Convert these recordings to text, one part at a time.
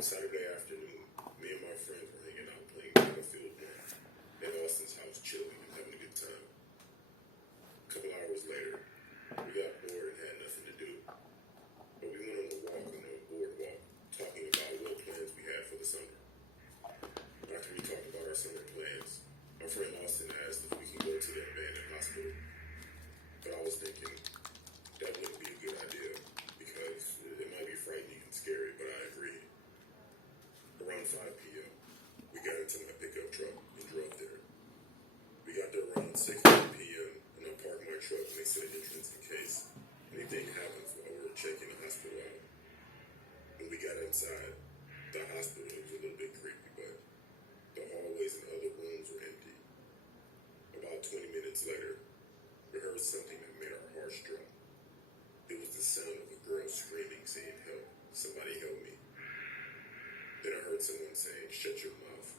Saturday afternoon, me and my friends were hanging out playing Battlefield 1 at Austin's house, chilling and having a good time. A couple hours later, we got bored and had nothing to do. But we went on a walk on the boardwalk, talking about what plans we had for the summer. After we talked about our summer plans, my friend Austin asked if we could go to the abandoned hospital. But I was thinking that wouldn't be a good idea because it might be frightening and scary, but I agreed. Around 5 p.m., we got into my pickup truck and drove there. We got there around 6 p.m. and I parked my truck next to the entrance in case anything happens while we were checking the hospital out. When we got inside, the hospital was a little bit creepy, but the hallways and other rooms were empty. About 20 minutes later, we heard something that made our hearts drop. It was the sound of a girl screaming, saying, "Help, somebody help me." Then I heard someone saying, "Shut your mouth."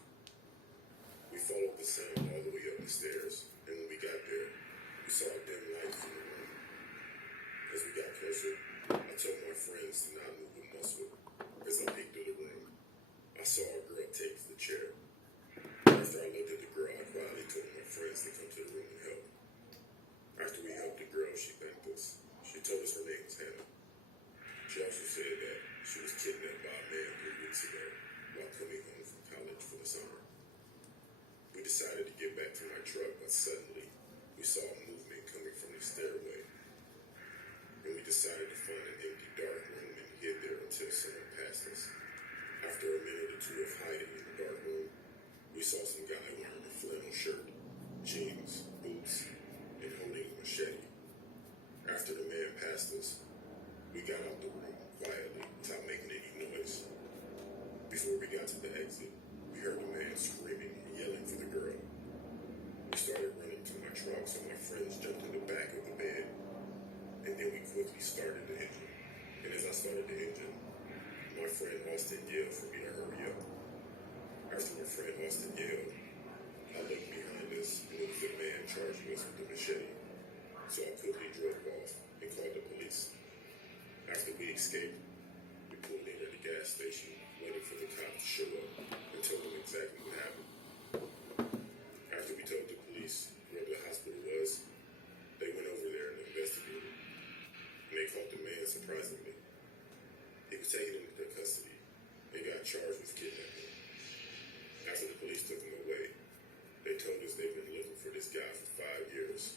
We followed the sound all the way up the stairs, and when we got there, we saw a dim light from the room. As we got closer, I told my friends to not move a muscle. As I peeked through the room, I saw a girl take to the chair. After I looked at the girl, I quietly told my friends to come to the room and help. After we helped the girl, she thanked us. She told us her name was Hannah. She also said that she was kidnapped by a man 3 weeks ago while coming home from college for the summer. We decided to get back to my truck, but suddenly we saw a movement coming from the stairway. And we decided to find an empty, dark room and hid there until someone passed us. After a minute or two of hiding in the dark room, we saw some guy wearing a flannel shirt, jeans, boots, and holding a machete. After the man passed us, we got out the room quietly without making any noise. Before we got to the exit, we heard the man screaming and yelling for the girl. We started running to my truck, so my friends jumped in the back of the bed, and then we quickly started the engine. And as I started the engine, my friend Austin yelled for me to hurry up. After my friend Austin yelled, I looked behind us, and it was the man charging us with the machete. So I quickly drove off and called the police. After we escaped, we pulled in at the gas station, waiting for the cops to show up and told them exactly what happened. After we told the police where the hospital was, they went over there and investigated. And they caught the man surprisingly. He was taken into their custody and got charged with kidnapping. After the police took him away, they told us they've been looking for this guy for 5 years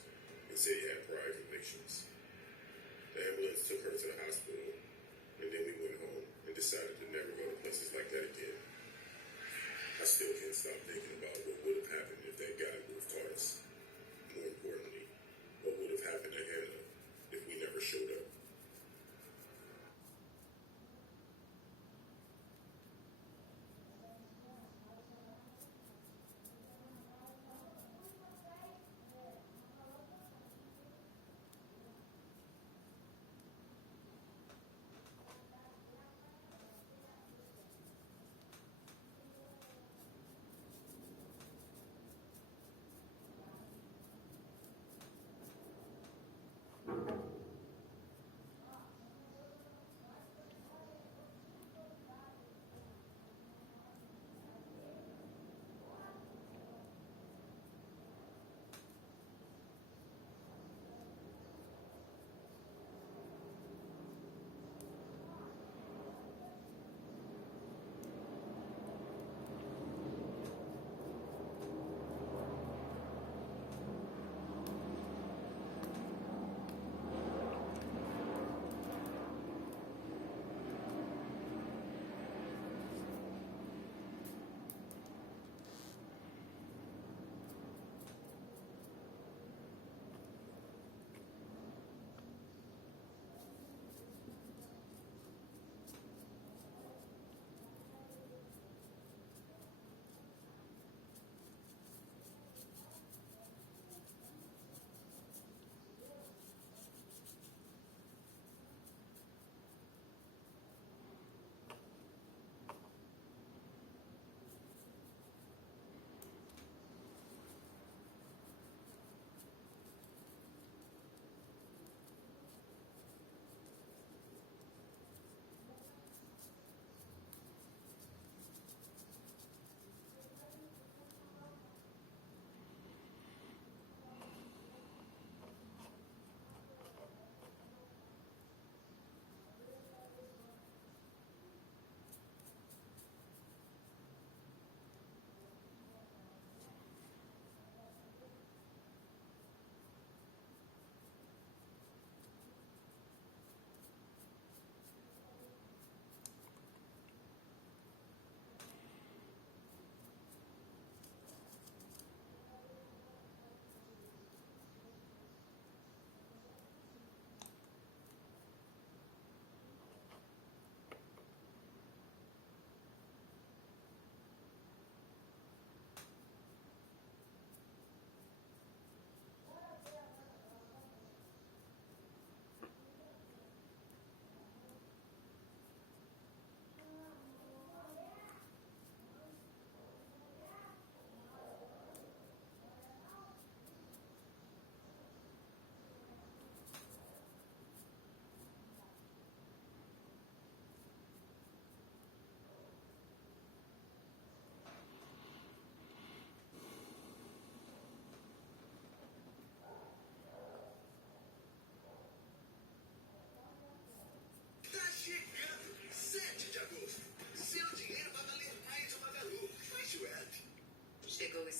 and said he had prior convictions. The ambulance took her to the hospital, and then we went home and decided to never go to places like that again. I still can't stop thinking about what would have happened if that guy would have taught us. More importantly, what would have happened to Hannah if we never showed up.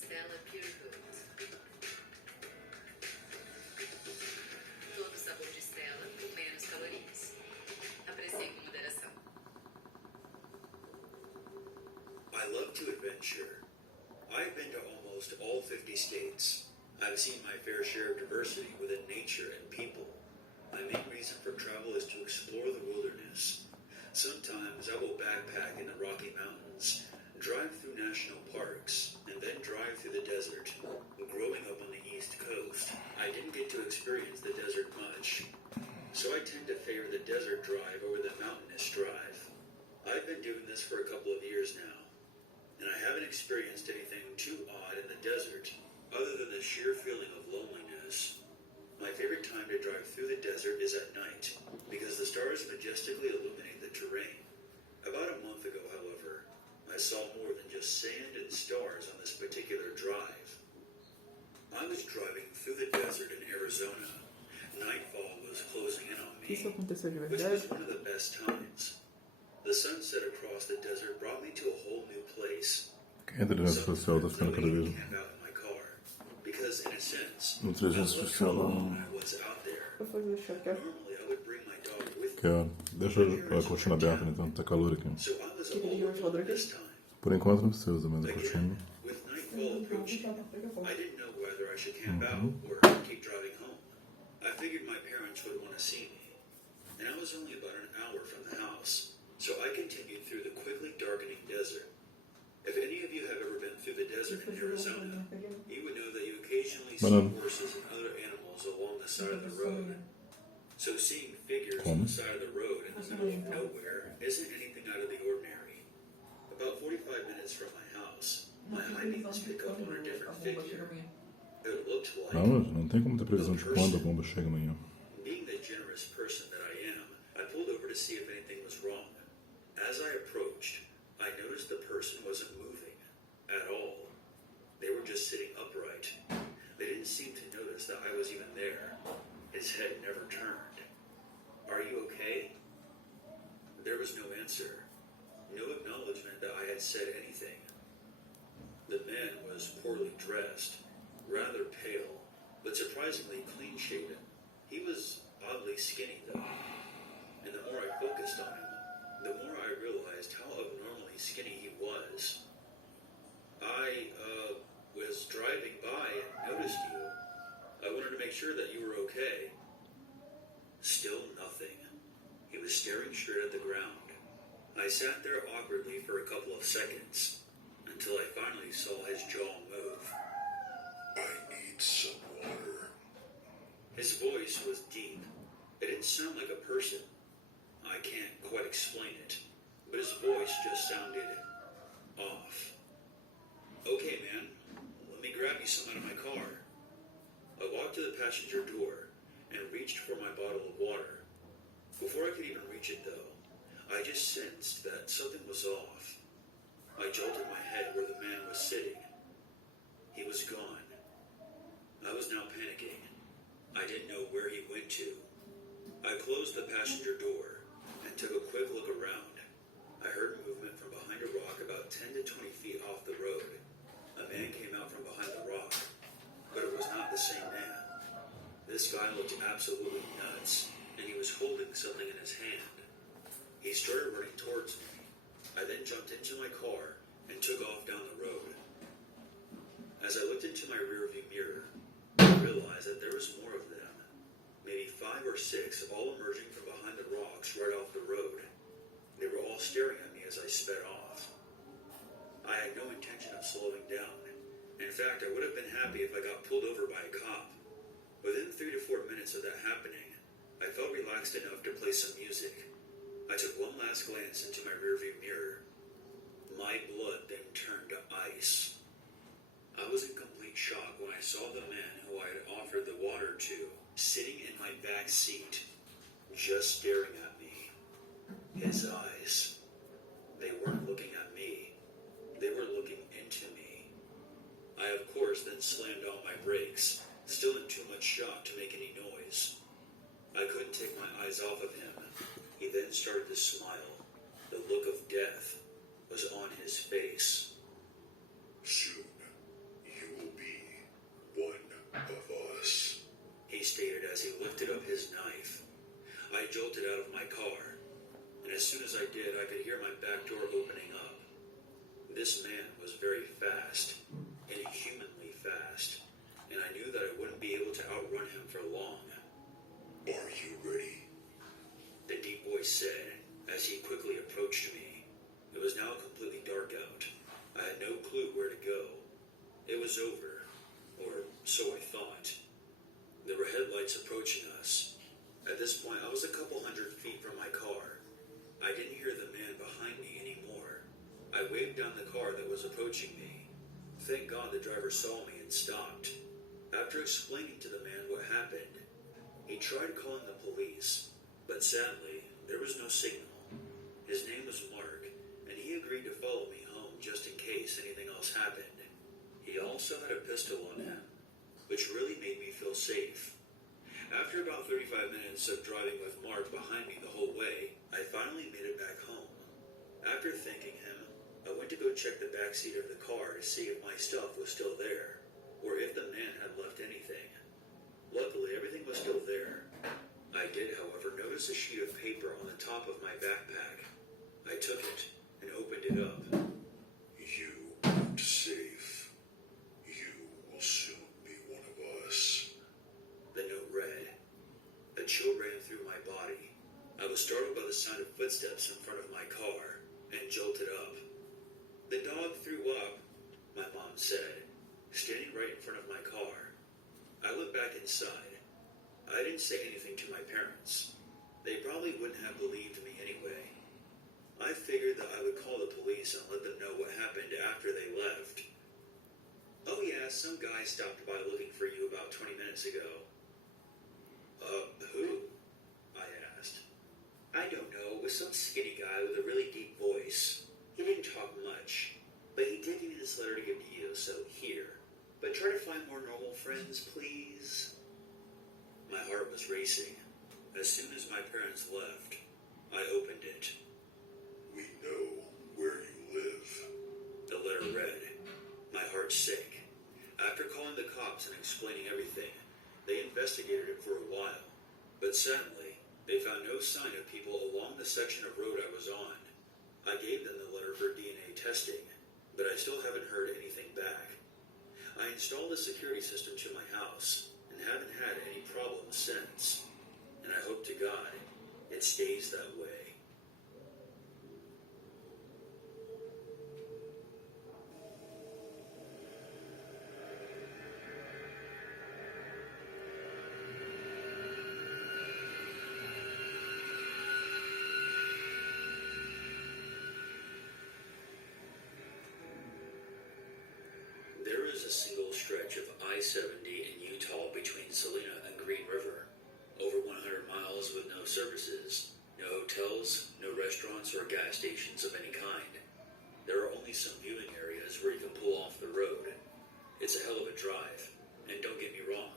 Stella Pure Gold. Todo sabor de Stella com menos calorias. Aprecie com moderação. I love to adventure. I've been to almost all 50 states. I've seen my fair share of diversity within nature and people. My main reason for travel is to explore the wilderness. Sometimes I will backpack in the Rocky Mountains, drive through national parks, and then drive through the desert. Growing up on the East Coast, I didn't get to experience the desert much, so I tend to favor the desert drive over the mountainous drive. I've been doing this for a couple of years now, and I haven't experienced anything too odd in the desert, other than the sheer feeling of loneliness. My favorite time to drive through the desert is at night, because the stars majestically illuminate the terrain. About a month ago, however, I saw more than just sand and stars on this particular drive. I was driving through the desert in Arizona. Nightfall was closing in on me, Isso aconteceu de which verdade? was one of the best times. The sunset across the desert brought me to a whole new place. A inteligência artificial está ficando cada vez Because in a sense, A inteligência artificial I was out there. Eu vou fazer chá aqui. Normally I would bring my dog with que é, deixa a cortina aberta, então tá calor aqui. so I was Quer que ligue o alone ventilador this aqui? time. Por enquanto não precisa, mas a cortina. Again, with nightfall approaching, I didn't know whether I should camp out or keep driving home. I figured my parents would want to see me, and I was only about an hour from the house, so I continued through the quickly darkening desert. If any of you have ever been through the desert in Arizona, you would know that you occasionally see horses and other animals along the side of the road. So seeing figures on the side of the road in the middle of nowhere isn't anything out of the ordinary. About 45 minutes from my house, my eye beams pick up on a different figure. It looked like Não, mas não tem como ter previsão de quando a bomba chega amanhã. being the generous person that I am, I pulled over to see if anything was wrong. As I approached, I noticed the person wasn't moving at all. They were just sitting upright. They didn't seem to notice that I was even there. His head never turned. "Are you okay?" There was no answer. No acknowledgement that I had said anything. The man was poorly dressed, rather pale, but surprisingly clean-shaven. He was oddly skinny, though. And the more I focused on him, the more I realized how abnormally skinny he was. I was driving by and noticed you. I wanted to make sure that you were okay. Still nothing. He was staring straight at the ground. I sat there awkwardly for a couple of seconds, until I finally saw his jaw move. I need some water. His voice was deep. It didn't sound like a person. I can't quite explain it, but his voice just sounded off. "Okay, man, let me grab you some out of my car." I walked to the passenger door and reached for my bottle of water. Before I could even reach it, though, I just sensed that something was off. I jolted my head where the man was sitting. He was gone. I was now panicking. I didn't know where he went to. I closed the passenger door and took a quick look around. I heard movement from behind a rock about 10 to 20 feet off the road. A man came out from behind the rock, but it was not the same man. This guy looked absolutely nuts, and he was holding something in his hand. He started running towards me. I then jumped into my car and took off down the road. As I looked into my rearview mirror, I realized that there was more of them. Maybe 5 or 6, all emerging from behind the rocks right off the road. They were all staring at me as I sped off. I had no intention of slowing down. In fact, I would have been happy if I got pulled over by a cop. Within 3 to 4 minutes of that happening, I felt relaxed enough to play some music. I took one last glance into my rearview mirror. My blood then turned to ice. I was in complete shock when I saw the man who I had offered the water to sitting in my back seat, just staring at me. His eyes, they weren't looking at me. They were looking into me. I, of course, then slammed on my brakes, still in too much shock to make any noise. I couldn't take my eyes off of him. He then started to smile. The look of death was on his face. Soon, stated as he lifted up his knife. I jolted out of my car, and as soon as I did, I could hear my back door opening up. This man was very fast, inhumanly fast, and I knew that I wouldn't be able to outrun him for long. Are you ready? The deep voice said as he quickly approached me. It was now completely dark out. I had no clue where to go. It was over, or so I thought. There were headlights approaching us. At this point, I was a couple hundred feet from my car. I didn't hear the man behind me anymore. I waved down the car that was approaching me. Thank God the driver saw me and stopped. After explaining to the man what happened, he tried calling the police, but sadly, there was no signal. His name was Mark, and he agreed to follow me home just in case anything else happened. He also had a pistol on him, which really made me feel safe. After about 35 minutes of driving with Mark behind me the whole way, I finally made it back home. After thanking him, I went to go check the backseat of the car to see if my stuff was still there, or if the man had left anything. Luckily, everything was still there. I did, however, notice a sheet of paper on the top of my backpack. I took it and opened it up. You aren't safe. You will soon be one of us. The note read. A chill ran through my body. I was startled by the sound of footsteps in front of my car and jolted up. The dog threw up, my mom said, standing right in front of my car. I looked back inside. I didn't say anything to my parents. They probably wouldn't have believed me anyway. I figured that I would call the police and let them know what happened after they left. Oh yeah, some guy stopped by looking for you about 20 minutes ago. Who? I asked. I don't know, it was some skinny guy with a really deep voice. He didn't talk much, but he did give me this letter to give to you, so here. But try to find more normal friends, please. My heart was racing. As soon as my parents left, I opened it. We know where you live. The letter read. My heart sank. After calling the cops and explaining everything, they investigated it for a while. But sadly, they found no sign of people along the section of road I was on. I gave them the letter for DNA testing, but I still haven't heard anything back. I installed a security system to my house and haven't had any problems since. And I hope to God it stays that way. There is a single stretch of I-70 in Utah between Salina and Green River. Over 100 miles with no services, no hotels, no restaurants or gas stations of any kind. There are only some viewing areas where you can pull off the road. It's a hell of a drive, and don't get me wrong,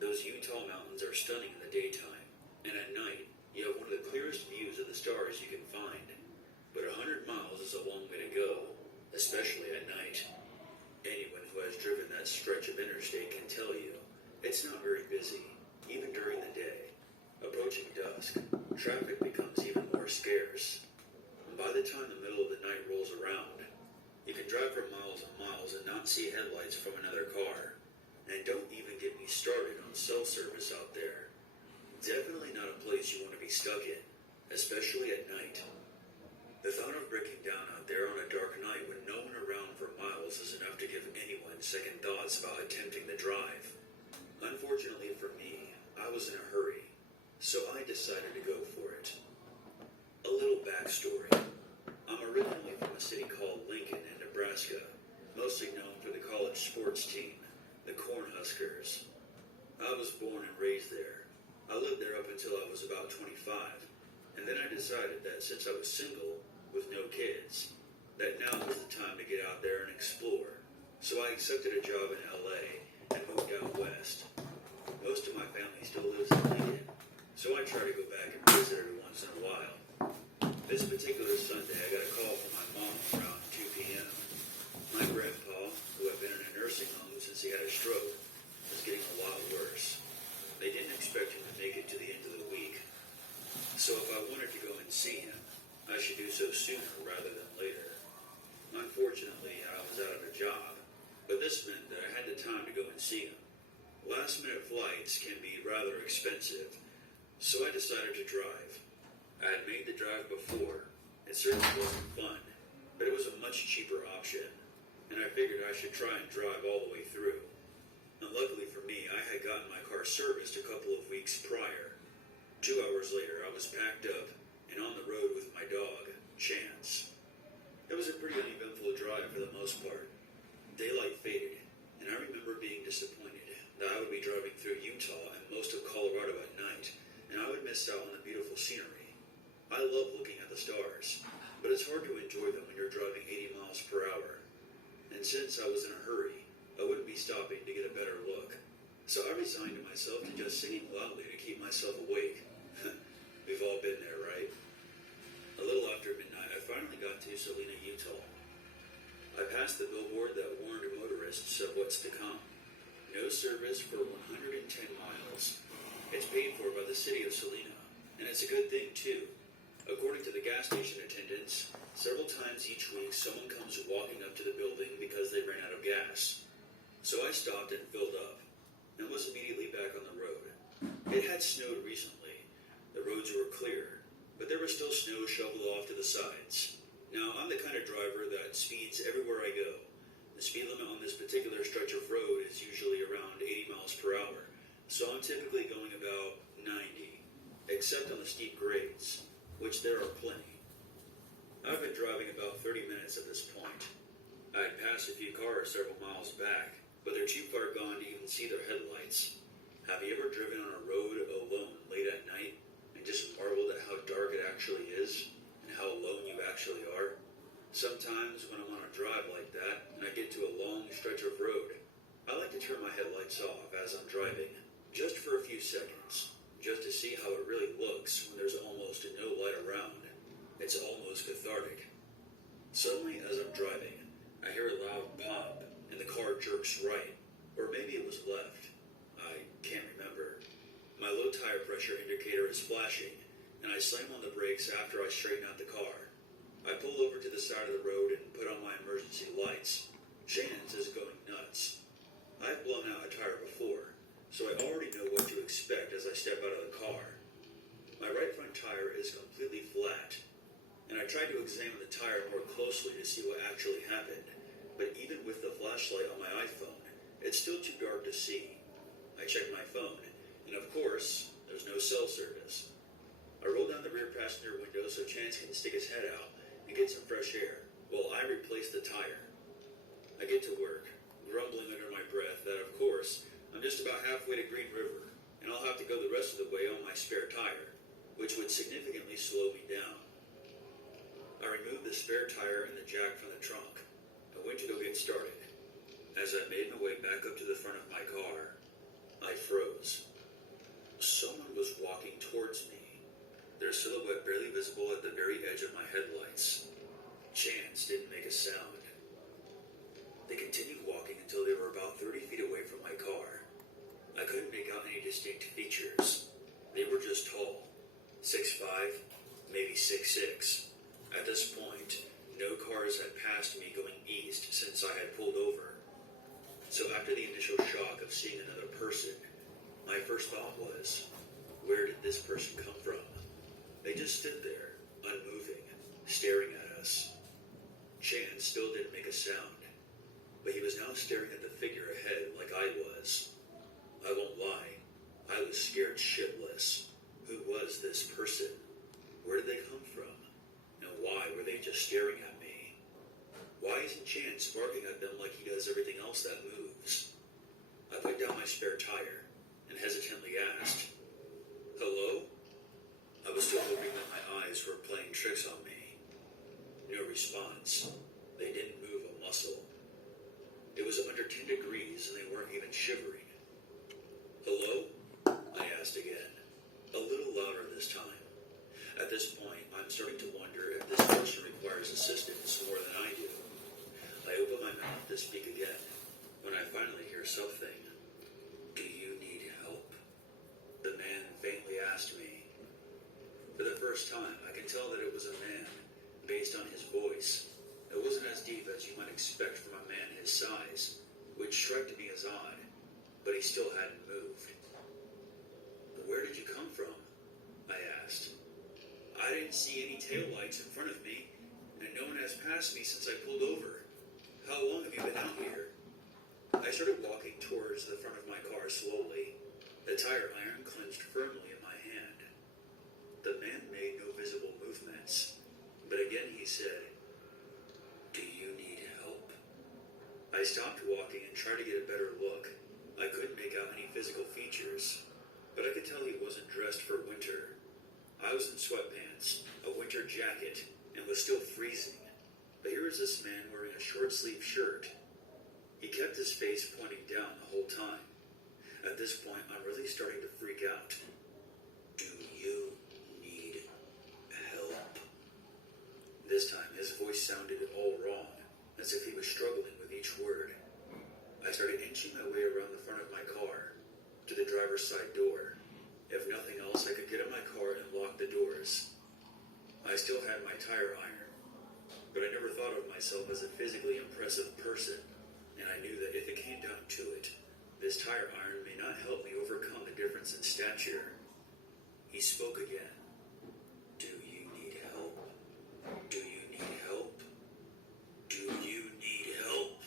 those Utah mountains are stunning in the daytime, and at night, you have one of the clearest views of the stars you can find. But 100 miles is a long way to go, especially at night. Anyone who has driven that stretch of interstate can tell you, it's not very busy, even during the day. Approaching dusk, traffic becomes even more scarce. And by the time the middle of the night rolls around, you can drive for miles and miles and not see headlights from another car. And don't even get me started on cell service out there. Definitely not a place you want to be stuck in, especially at night. The thought of breaking down out there on a dark night with no one around for miles is enough to give anyone second thoughts about attempting the drive. Unfortunately for me, I was in a hurry, so I decided to go for it. A little backstory. I'm originally from a city called Lincoln in Nebraska, mostly known for the college sports team, the Cornhuskers. I was born and raised there. I lived there up until I was about 25, and then I decided that since I was single, with no kids, that now was the time to get out there and explore. So I accepted a job in LA and moved out west. Most of my family still lives in Lincoln, so I try to go back and visit every once in a while. This particular Sunday, I got a call from my mom around 2 p.m. My grandpa, who had been in a nursing home since he had a stroke, was getting a lot worse. They and see him. I should do so sooner rather than later. Unfortunately, I was out of a job, but this meant that I had the time to go and see him. Last-minute flights can be rather expensive, so I decided to drive. I had made the drive before. It certainly wasn't fun, but it was a much cheaper option, and I figured I should try and drive all the way through. And luckily for me, I had gotten my car serviced a couple of weeks prior. 2 hours later, I was packed up and on the road with my dog, Chance. It was a pretty uneventful drive for the most part. Daylight faded, and I remember being disappointed that I would be driving through Utah and most of Colorado at night, and I would miss out on the beautiful scenery. I love looking at the stars, but it's hard to enjoy them when you're driving 80 miles per hour. And since I was in a hurry, I wouldn't be stopping to get a better look. So I resigned myself to just singing loudly to keep myself awake. We've all been there, right? A little after midnight, I finally got to Salina, Utah. I passed the billboard that warned motorists of what's to come. No service for 110 miles. It's paid for by the city of Salina, and it's a good thing, too. According to the gas station attendants, several times each week someone comes walking up to the building because they ran out of gas. So I stopped and filled up, and was immediately back on the road. It had snowed recently. The roads were clear, but there was still snow shoveled off to the sides. Now, I'm the kind of driver that speeds everywhere I go. The speed limit on this particular stretch of road is usually around 80 miles per hour, so I'm typically going about 90, except on the steep grades, which there are plenty. I've been driving about 30 minutes at this point. I had passed a few cars several miles back, but they're too far gone to even see their headlights. Have you ever driven on a road alone late at night and just marveled at how dark it actually is and how alone you actually are? Sometimes when I'm on a drive like that and I get to a long stretch of road, I like to turn my headlights off as I'm driving, just for a few seconds, just to see how it really looks when there's almost no light around. It's almost cathartic. Suddenly, as I'm driving, I hear a loud pop and the car jerks right, or maybe it was left. I can't remember. My low tire pressure indicator is flashing, and I slam on the brakes after I straighten out the car. I pull over to the side of the road and put on my emergency lights. Shannon's is going nuts. I've blown out a tire before, so I already know what to expect as I step out of the car. My right front tire is completely flat, and I tried to examine the tire more closely to see what actually happened, but even with the flashlight on my iPhone, it's still too dark to see. I checked my phone, and of course, there's no cell service. I roll down the rear passenger window so Chance can stick his head out and get some fresh air while I replace the tire. I get to work, grumbling under my breath that, of course, I'm just about halfway to Green River, and I'll have to go the rest of the way on my spare tire, which would significantly slow me down. I removed the spare tire and the jack from the trunk. I went to go get started. As I made my way back up to the front of my car, I froze. Someone was walking towards me, their silhouette barely visible at the very edge of my headlights. Chance didn't make a sound. They continued walking until they were about 30 feet away from my car. I couldn't make out any distinct features. They were just tall, 6'5", maybe 6'6". At this point, no cars had passed me going east since I had pulled over. So after the initial shock of seeing another person, my first thought was, where did this person come from? They just stood there, unmoving, staring at us. Chance still didn't make a sound, but he was now staring at the figure ahead like I was. I won't lie, I was scared shitless. Who was this person? Where did they come from? And why were they just staring at me? Why isn't Chance barking at them like he does everything else that moves? I put down my spare tire and hesitantly asked, "Hello?" I was still hoping that my eyes were playing tricks on me. No response. They didn't move a muscle. It was under 10 degrees and they weren't even shivering. "Hello?" I asked again, a little louder this time. At this point, I'm starting to wonder if this person requires assistance more than I do. I open my mouth to speak again, when I finally hear something. "Do you need help?" the man faintly asked me. For the first first time, I can tell that it was a man, based on his voice. It wasn't as deep as you might expect from a man his size, which struck me as odd, but he still hadn't moved. "Where did you come from?" I asked. "I didn't see any taillights in front of me, and no one has passed me since I pulled over. How long have you been out here?" I started walking towards the front of my car slowly, the tire iron clenched firmly in my hand. The man made no visible movements, but again he said, "Do you need help?" I stopped walking and tried to get a better look. I couldn't make out any physical features, but I could tell he wasn't dressed for winter. I was in sweatpants, a winter jacket, and was still freezing. But here was this man wearing a short-sleeved shirt. He kept his face pointing down the whole time. At this point, I'm really starting to freak out. "Do you need help?" This time, his voice sounded all wrong, as if he was struggling with each word. I started inching my way around the front of my car, to the driver's side door. If nothing else, I could get in my car and lock the doors. I still had my tire iron, but I never thought of myself as a physically impressive person, and I knew that if it came down to it, this tire iron may not help me overcome the difference in stature. He spoke again. "Do you need help? Do you need help? Do you need help?"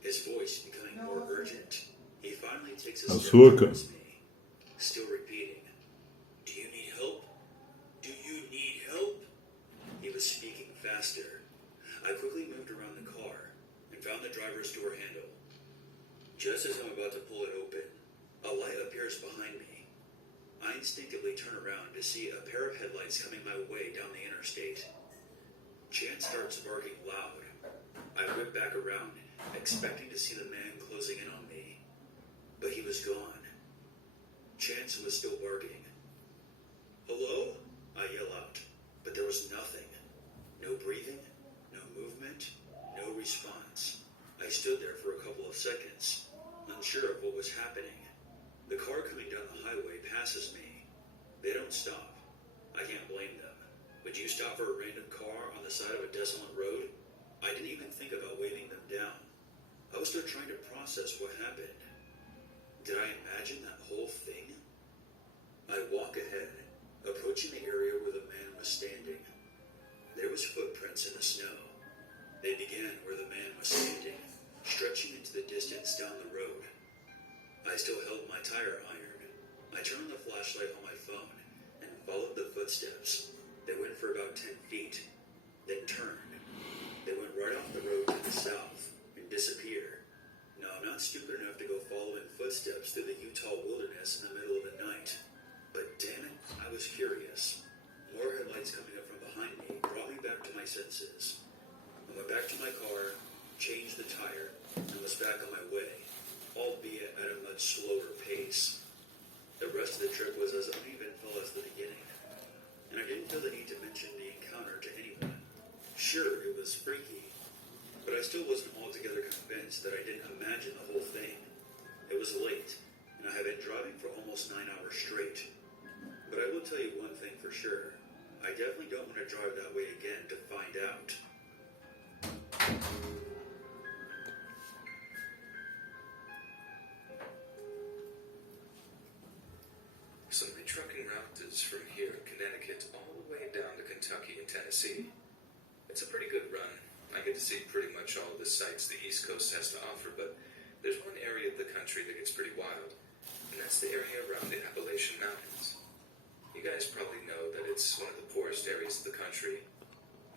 His voice becoming more urgent. He finally takes a step towards me, still repeating, "Do you need help? Do you need help?" He was speaking faster. I quickly moved around the car and found the driver's door handle. Just as I'm about to pull it open, a light appears behind me. I instinctively turn around to see a pair of headlights coming my way down the interstate. Chance starts barking loud. I whip back around, expecting to see the man closing in on me. But he was gone. Chance was still barking. "Hello?" I yell out, but there was nothing. No breathing, no movement, no response. I stood there for a couple of seconds, unsure of what was happening. The car coming down the highway passes me. They don't stop. I can't blame them. Would you stop for a random car on the side of a desolate road? I didn't even think about waving them down. I was still trying to process what happened. Did I imagine that whole thing? I walk ahead, approaching the area where the man was standing. There was footprints in the snow. They began where the man was standing, stretching into the distance down the road. I still held my tire iron. I turned on the flashlight on my phone and followed the footsteps. They went for about 10 feet, then turned. They went right off the road to the south and disappeared. Now, I'm not stupid enough to go following footsteps through the Utah wilderness in the middle of the night. But damn it, I was curious. More headlights coming up from behind me brought me back to my senses. I went back to my car, changed the tire, and was back on my way, albeit at a much slower pace. The rest of the trip was as uneventful as the beginning, and I didn't feel the need to mention the encounter to anyone. Sure, it was freaky, but I still wasn't altogether convinced that I didn't imagine the whole thing. It was late, and I had been driving for almost 9 hours straight. But I will tell you one thing for sure. I definitely don't want to drive that way again to find out. So my trucking route is from here in Connecticut all the way down to Kentucky and Tennessee. It's a pretty good run. I get to see pretty much all of the sights the East Coast has to offer, but there's one area of the country that gets pretty wild, and that's the area around the Appalachian Mountains. You guys probably know that it's one of the poorest areas of the country,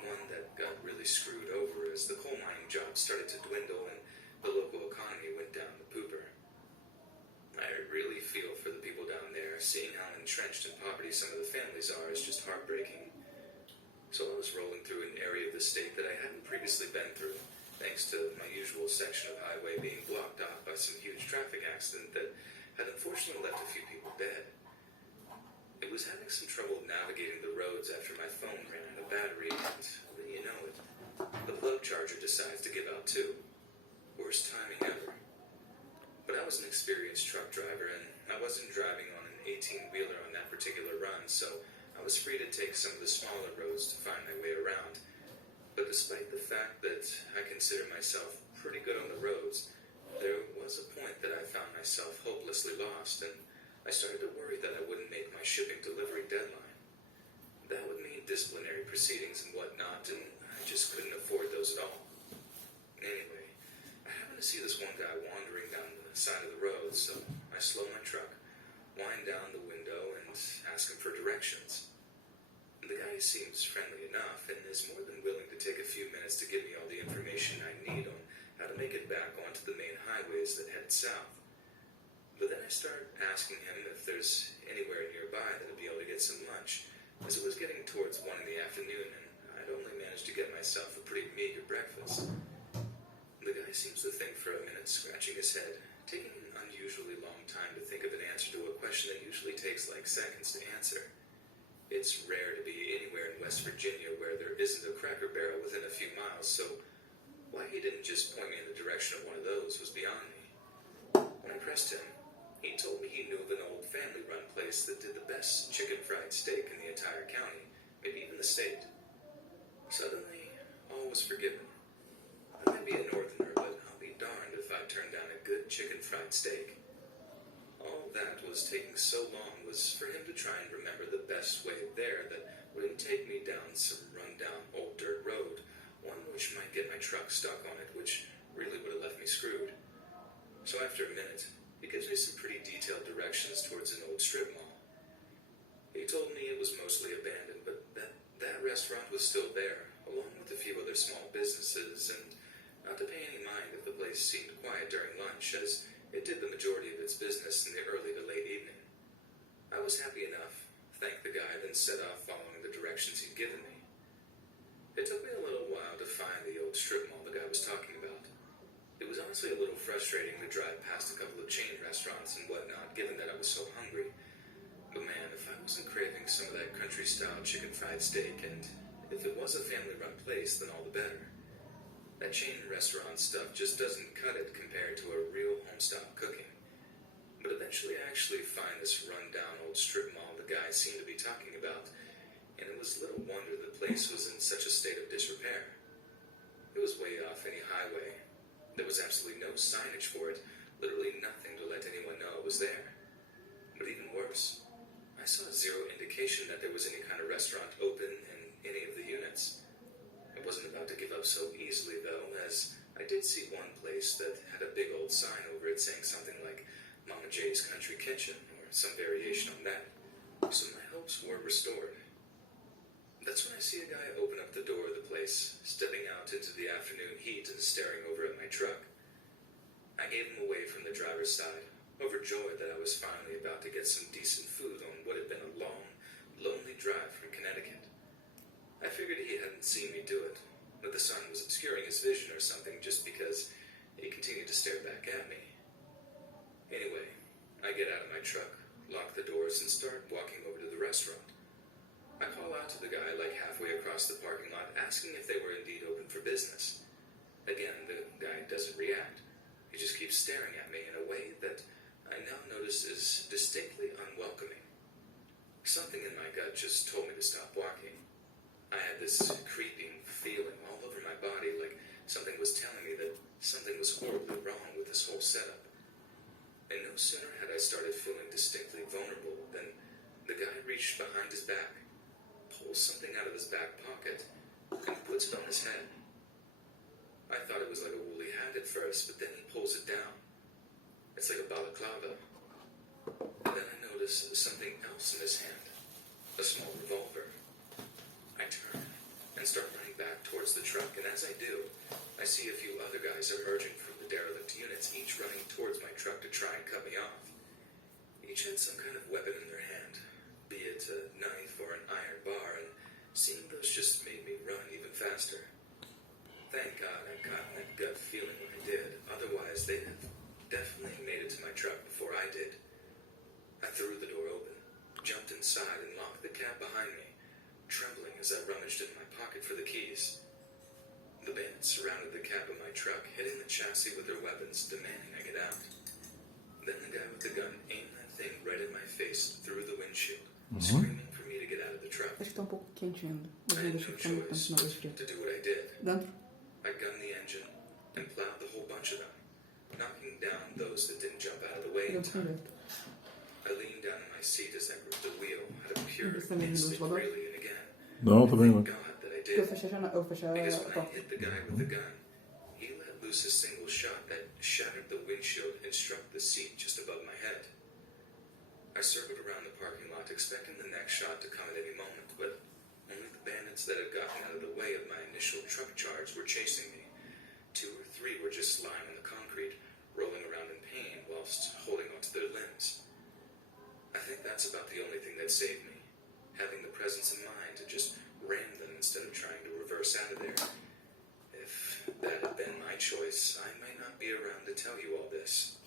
one that got really screwed over as the coal mining jobs started to dwindle and the local economy went down the pooper. I really feel for the people down there. Seeing how entrenched in poverty some of the families are is just heartbreaking. So I was rolling through an area of the state that I hadn't previously been through, thanks to my usual section of highway being blocked off by some huge traffic accident that had unfortunately left a few people dead. It was having some trouble navigating the roads after my phone ran out of battery, and when you know it, the plug charger decides to give out too. Worst timing ever. But I was an experienced truck driver, and I wasn't driving on an 18-wheeler on that particular run, so I I was free to take some of the smaller roads to find my way around. But despite the fact that I consider myself pretty good on the roads, there was a point that I found myself hopelessly lost, and I started to worry that I wouldn't make my shipping delivery deadline. That would mean disciplinary proceedings and whatnot, and I just couldn't afford those at all. Anyway, I happened to see this one guy wandering down the side of the road, so I slow my truck, wind down the window, and ask him for directions. The guy seems friendly enough and is more than willing to take a few minutes to give me all the information I need on how to make it back onto the main highways that head south. But then I start asking him if there's anywhere nearby that I'd be able to get some lunch, as it was getting towards 1 in the afternoon and I'd only managed to get myself a pretty meager breakfast. The guy seems to think for a minute, scratching his head, taking an unusually long time to think of an answer to a question that usually takes like seconds to answer. It's rare to be anywhere in West Virginia where there isn't a Cracker Barrel within a few miles, so why he didn't just point me in the direction of one of those was beyond me. When I pressed him, he told me he knew of an old family-run place that did the best chicken fried steak in the entire county, maybe even the state. Suddenly, all was forgiven. I might be a northerner, but I'll be darned if I turn down a good chicken fried steak. All that was taking so long was for him to try and remember the best way there that wouldn't take me down some run-down old dirt road, one which might get my truck stuck on it, which really would have left me screwed. So after a minute, he gives me some pretty detailed directions towards an old strip mall. He told me it was mostly abandoned, but that restaurant was still there, along with a few other small businesses, and not to pay any mind if the place seemed quiet during lunch, as it did the majority of its business in the early to late evening. I was happy enough, thanked the guy, then set off following the directions he'd given me. It took me a little while to find the old strip mall the guy was talking about. It was honestly a little frustrating to drive past a couple of chain restaurants and whatnot, given that I was so hungry. But man, if I wasn't craving some of that country-style chicken fried steak, and if it was a family-run place, then all the better. That chain restaurant stuff just doesn't cut it compared to a real home-style cooking. But eventually I actually find this run-down old strip mall the guy seemed to be talking about, and it was little wonder the place was in such a state of disrepair. It was way off any highway. There was absolutely no signage for it, literally nothing to let anyone know it was there. But even worse, I saw zero indication that there was any kind of restaurant open in any of the units. I wasn't about to give up so easily, though, as I did see one place that had a big old sign over it saying something like Mama J's Country Kitchen, or some variation on that, so my hopes were restored. That's when I see a guy open up the door of the place, stepping out into the afternoon heat and staring over at my truck. I gave him away from the driver's side, overjoyed that I was finally about to get some decent food on what had been a long, lonely drive from Connecticut. I figured he hadn't seen me do it, that the sun was obscuring his vision or something just because he continued to stare back at me. Anyway, I get out of my truck, lock the doors, and start walking over to the restaurant. I call out to the guy like halfway across the parking lot, asking if they were indeed open for business. Again, the guy doesn't react. He just keeps staring at me in a way that I now notice is distinctly unwelcoming. Something in my gut just told me to stop walking. I had this creeping feeling all over my body, like something was telling me that something was horribly wrong with this whole setup. And no sooner had I started feeling distinctly vulnerable than the guy reached behind his back, pulls something out of his back pocket, and puts it on his head. I thought it was like a woolly hat at first, but then he pulls it down. It's like a balaclava. And then I notice something else in his hand, a small revolver. I turn and start running back towards the truck, and as I do, I see a few other guys emerging from the derelict units, each running towards my truck to try and cut me off. Each had some kind of weapon in their hand, be it a knife or an iron bar, and seeing those just made me run even faster. Thank God I got that gut feeling when I did, otherwise they'd have definitely made it to my truck before I did. I threw the door open, jumped inside, and locked the cab behind me, trembling as I rummaged in my pocket for the keys. The bandits surrounded the cab of my truck, hitting the chassis with their weapons, demanding I get out. Then the guy with the gun aimed that thing right in my face through the windshield, screaming for me to get out of the truck. truck. Acho que tá um pouco quente ainda. Mas I não had deixa no ficar muito tempo, choice senão vai esfriar. to do what I did. Dentro? I gunned the engine and plowed the whole bunch of them, knocking down those that didn't jump out of the way in Dentro com time. vento. I leaned down in my seat as I gripped the wheel out of pure Você também viu o instinct ventilador? freely and again. Não, tô bem, Thank mano. God that I Porque eu did. fechei a janela, eu fechei Because a when I porta. hit the guy with the gun, he let loose a single shot that shattered the windshield and struck the seat just above my head. I circled around the parking lot, expecting the next shot to come at any moment, but only the bandits that had gotten out of the way of my initial truck charge were chasing me. 2 or 3 were just lying on the concrete, rolling around in pain whilst holding onto their limbs. I think that's about the only thing that saved me, having the presence in mind to just ram them instead of trying to reverse out of there. If that had been my choice, I might not be around to tell you all this.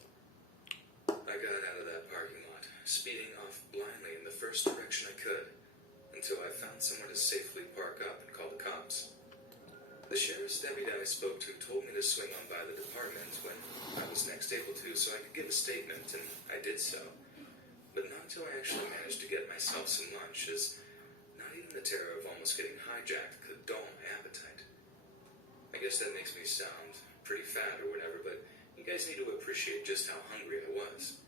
I got out of that parking lot, speeding off blindly in the first direction I could, until I found somewhere to safely park up and call the cops. The sheriff's deputy I spoke to told me to swing on by the department when I was next able to so I could give a statement, and I did so. But not until I actually managed to get myself some lunch, as not even the terror of almost getting hijacked could dull my appetite. I guess that makes me sound pretty fat or whatever, but you guys need to appreciate just how hungry I was.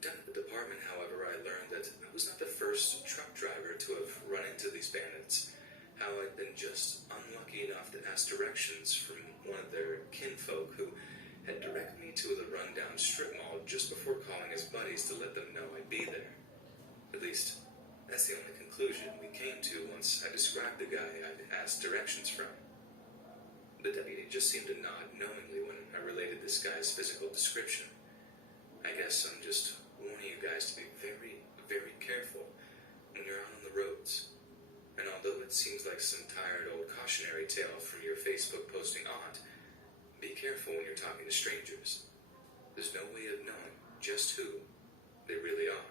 Down at the department, however, I learned that I was not the first truck driver to have run into these bandits. How I'd been just unlucky enough to ask directions from one of their kinfolk who had directed me to the rundown strip mall just before calling his buddies to let them know I'd be there. At least, that's the only conclusion we came to once I described the guy I'd asked directions from. The deputy just seemed to nod knowingly when I related this guy's physical description. I guess I'm just warning you guys to be very, very careful when you're out on the roads. And although it seems like some tired old cautionary tale from your Facebook posting aunt, be careful when you're talking to strangers. There's no way of knowing just who they really are.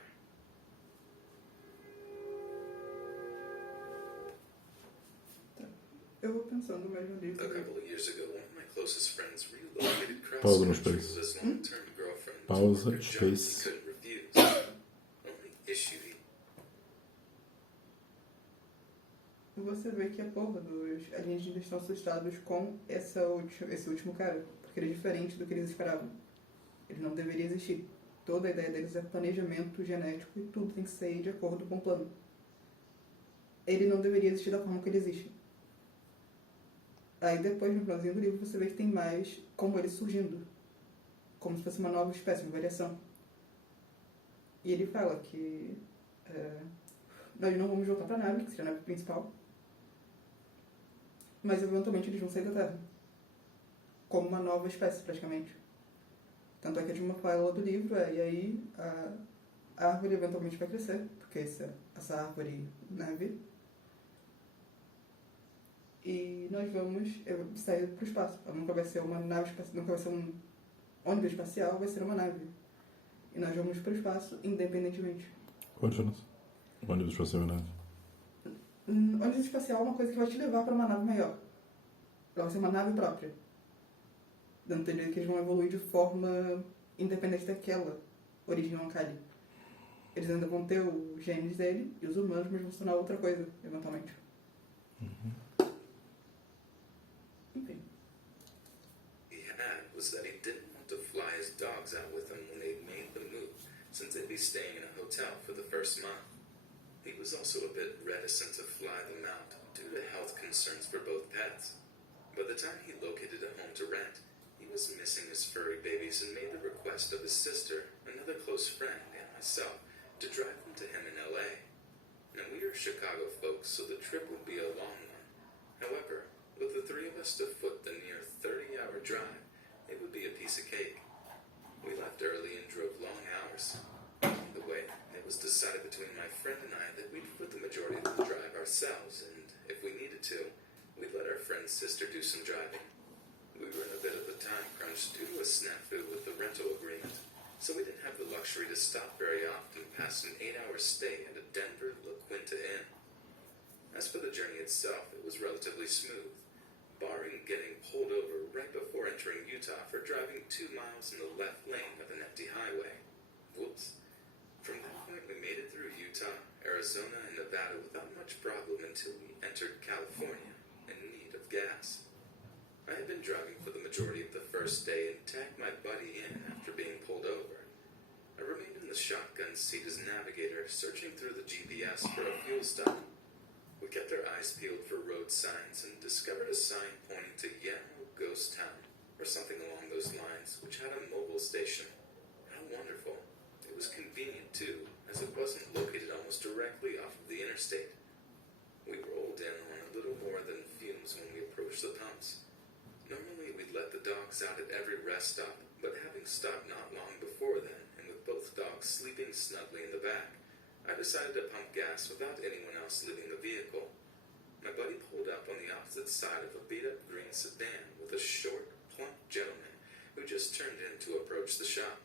Eu vou pensando mais no A livro. couple of years ago, one of my closest friends relocated Pausa no cross-country space. with his long-term girlfriend. Pausa, A job he space. couldn't refuse. Only issue he Você vê que a porra dos alienígenas estão assustados com esse último cara. Porque ele é diferente do que eles esperavam. Ele não deveria existir. Toda a ideia deles é planejamento genético e tudo tem que sair de acordo com o plano. Ele não deveria existir da forma que ele existe. Aí depois, no finalzinho do livro, você vê que tem mais como ele surgindo. Como se fosse uma nova espécie, uma variação. E ele fala que nós não vamos voltar para a nave, que seria a nave principal. Mas eventualmente eles vão sair da Terra. Como uma nova espécie, praticamente. Tanto é que a última fala do livro e aí a árvore eventualmente vai crescer, porque essa árvore nave. E nós vamos sair para o espaço. Ela nunca vai ser uma nave espacial, nunca vai ser um ônibus espacial, vai ser uma nave. E nós vamos para o espaço independentemente. Qual a diferença? O ônibus espacial e nave. Ônibus espacial é uma coisa que vai te levar para uma nave maior. Ela vai ser uma nave própria. Dando a entender que eles vão evoluir de forma independente daquela origem Ankali. Eles ainda vão ter os genes dele e os humanos, mas vão se tornar outra coisa, eventualmente. Enfim. he had was that he didn't want to fly his dogs out with him when they made the move, since they'd be staying in a hotel for the first month. He was also a bit reticent to fly them out due to health concerns for both pets. By the time he located a home to rent, he was missing his furry babies and made the request of his sister, another close friend, and myself to drive them to him in LA. Now, we are Chicago folks, so the trip would be a long one. However, with the three of us to foot the near 30-hour drive, it would be a piece of cake. We left early and drove long hours. By the way, it was decided between my friend and I that we'd foot the majority of the drive ourselves, and if we needed to, we'd let our friend's sister do some driving. We were in a bit of a time crunch due to a snafu with the rental agreement, so we didn't have the luxury to stop very often past an 8-hour stay at a Denver La Quinta Inn. As for the journey itself, it was relatively smooth, barring getting pulled over right before entering Utah for driving 2 miles in the left lane of an empty highway. Whoops. From that point, we made it through Utah, Arizona, and Nevada without much problem until we entered California in need of gas. I had been driving for the majority of the first day and tagged my buddy in after being pulled over. I remained in the shotgun seat as navigator, searching through the GPS for a fuel stop. We kept our eyes peeled for road signs and discovered a sign pointing to Yellow Ghost Town, or something along those lines, which had a mobile station. How wonderful. It was convenient, too, as it wasn't located almost directly off of the interstate. We rolled in on a little more than fumes when we approached the pumps. Normally, we'd let the dogs out at every rest stop, but having stopped not long before then, and with both dogs sleeping snugly in the back, I decided to pump gas without anyone else leaving the vehicle. My buddy pulled up on the opposite side of a beat-up green sedan with a short, plump gentleman who just turned in to approach the shop.